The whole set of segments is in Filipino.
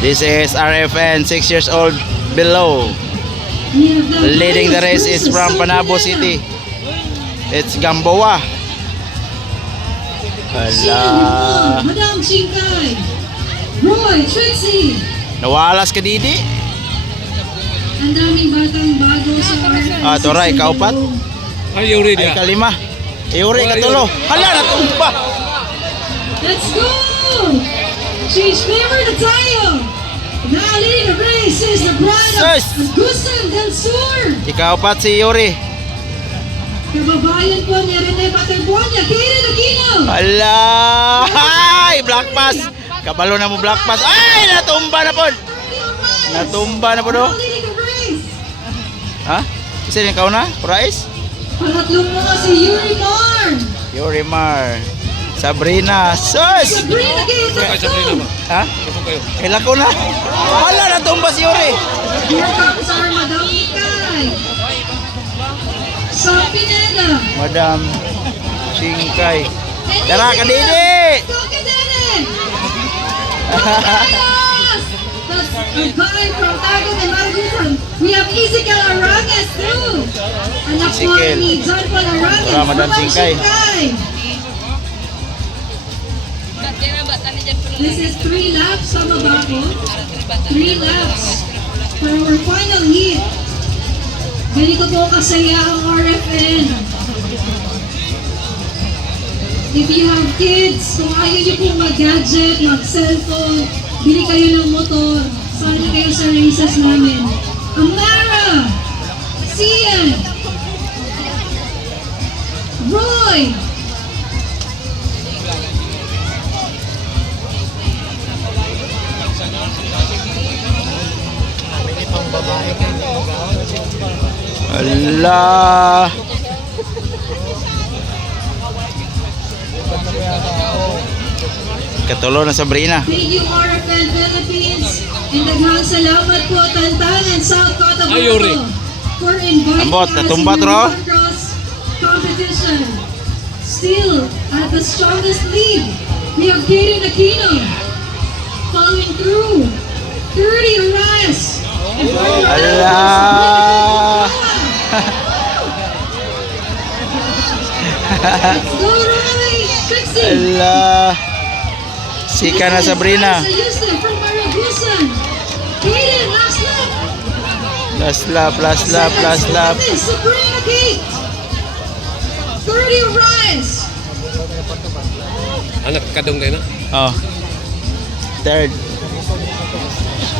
This is RFN, 6 years old below. Leading the race is from Panabo City. It's Gamboa. Hala. Madam Chinkay, Roy, Trixie. Nawalas ka, Didi? Ang daming batang bago sa RFN. Ah, Toray, kaupat? Ay, Yuri Ay, dia. kalima. Yuri, katulo. Hala, natumba. Let's go! Change favor na tayo. Now leading the race is the bride Sus! of Gusan del Sur. Ikaupat si Yuri. Kababayan po ni Rene Baterbuanya, Kaden Aquino. Hala. Ay, black pass. Kabalo na mo black pass. Ay, natumba na po. Natumba na po, do. Now leading the race. Ha? Isa yung kauna? Price? Pangatlong mga si Yuri Mar. Yuri Mar. Sabrina. Sus! Sabrina Kay Kaden. Sabrina ba? Ha? Kapag kayo. Kailan ko na? Hala, natumba si Yuri. Here comes our Madam Ikay. Sa Pineda. Madam Singkay. Tara ka, Didi! Go ka, Didi! Yes! That's the guy from Tago and Margusan. We have Ezekiel Arangues too. Anak po Ezekiel. ni John Paul Arangues. Tara, Madam Singkay. This is 3 laps. Tama ba ako? 3 laps for our final heat. Ganito po kasaya ang RFN. If you have kids, kung ayaw niyo pong mag-gadget, mag-cellphone, bili kayo ng motor, sali kayo sa races namin. Amara! Sian! Roy! Hala. Katulo na Sabrina. Thank you, RFN Philippines. And daghang salamat po, Tantanan, South Ay, Yuri. Cotabato, for inviting Ambot, us natumba, in the tro. motocross competition. Still, at the strongest lead, we have Kaden Aquino following through. 30 Arias. Hala. Let's go, Roy! Trixie! Hala. Sika na Sabrina. Ayusin from Maragusan. Kaden, last lap. Last lap, last lap, last lap. Sabrina Kate. 30 Arias. Anak kadong kayo na. Oh. Third.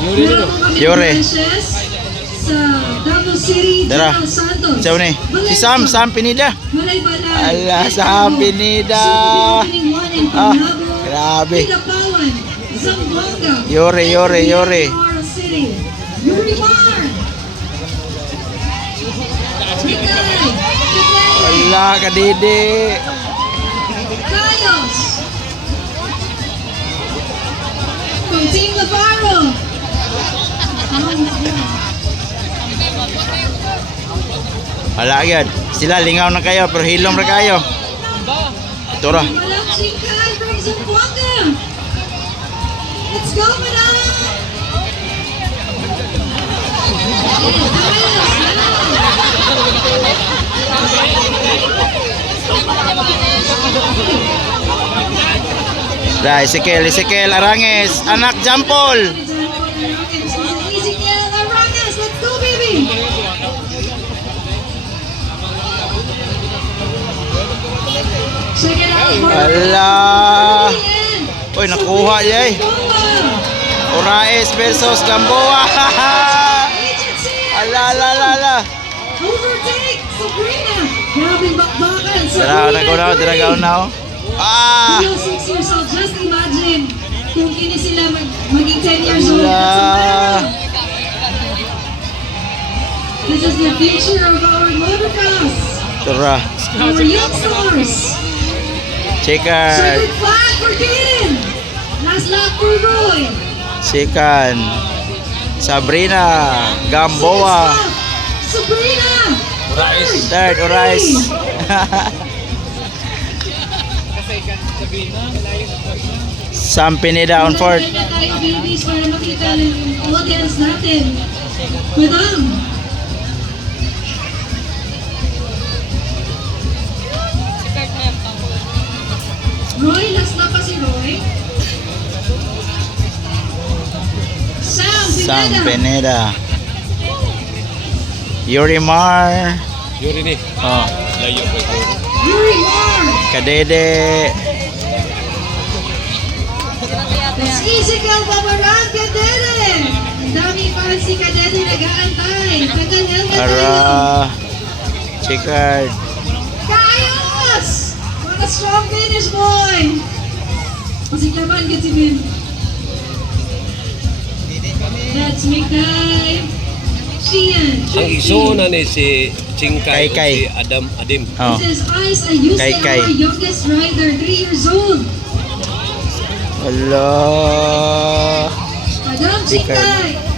Yuri Meron dito. po kami Yuri. branches sa Davao City, Tara. General Santos. Sayo ni. Si Sam, Sam Pinida. Balay-balay. Ala, Sam Pinida. Ah, grabe. Pinapawan, Zamboanga. Yuri, Yuri, Yuri. Oro City. Yuri Mar. Mikay. Hala ka, Didi. Kayos. From Team Navarro. Hala agad. Sila lingaw na kayo pero hilom na kayo. Tura. Madam Chinkay from Zamboanga. Let's go, Madam. Da, Ezekiel Arangues, anak Jampol. Ezekiel Arangues, let's go, baby. Check it out. Hala. Uy, nakuha niya eh. Oraes versus Gamboa. Ala, ala, ala, ala. Overtake Sabrina. Grabing bakbakan. Tara, nagaw na. Ah! 6 years old. Just imagine kung kini sila maging 10 years old. Ala. This is the future of our motocross. Tara. Our young stars. Checker. Second flag for Kaden. Last lap for Roy. Second. Sabrina Gamboa. Sabrina. Third, Oraes. Sam Pineda on fourth. Magdadala na tayo, babies, para makita ng audience natin. Madam. Roy, last na pa si Roy. Sam Pineda. Pineda. Yurimar. Yuri ni. Oh, Layo pa ito. Yuri Mar. Kadede. That's Ezekiel Babaran Kadede. Ang dami pa si Kadede nag-aantay. Tagal helmet tayo. Ara. Chikard. Kayos! What a strong finish, boy! Pasiklaman ka si Bim. Let's make time. Shian. Ang iso na ni si Chingkay o Kay. si Adim. Oh. This is Ice Ayuste, Kay. our youngest rider, 3 years old. Hello. Madam Chikay. Chikay.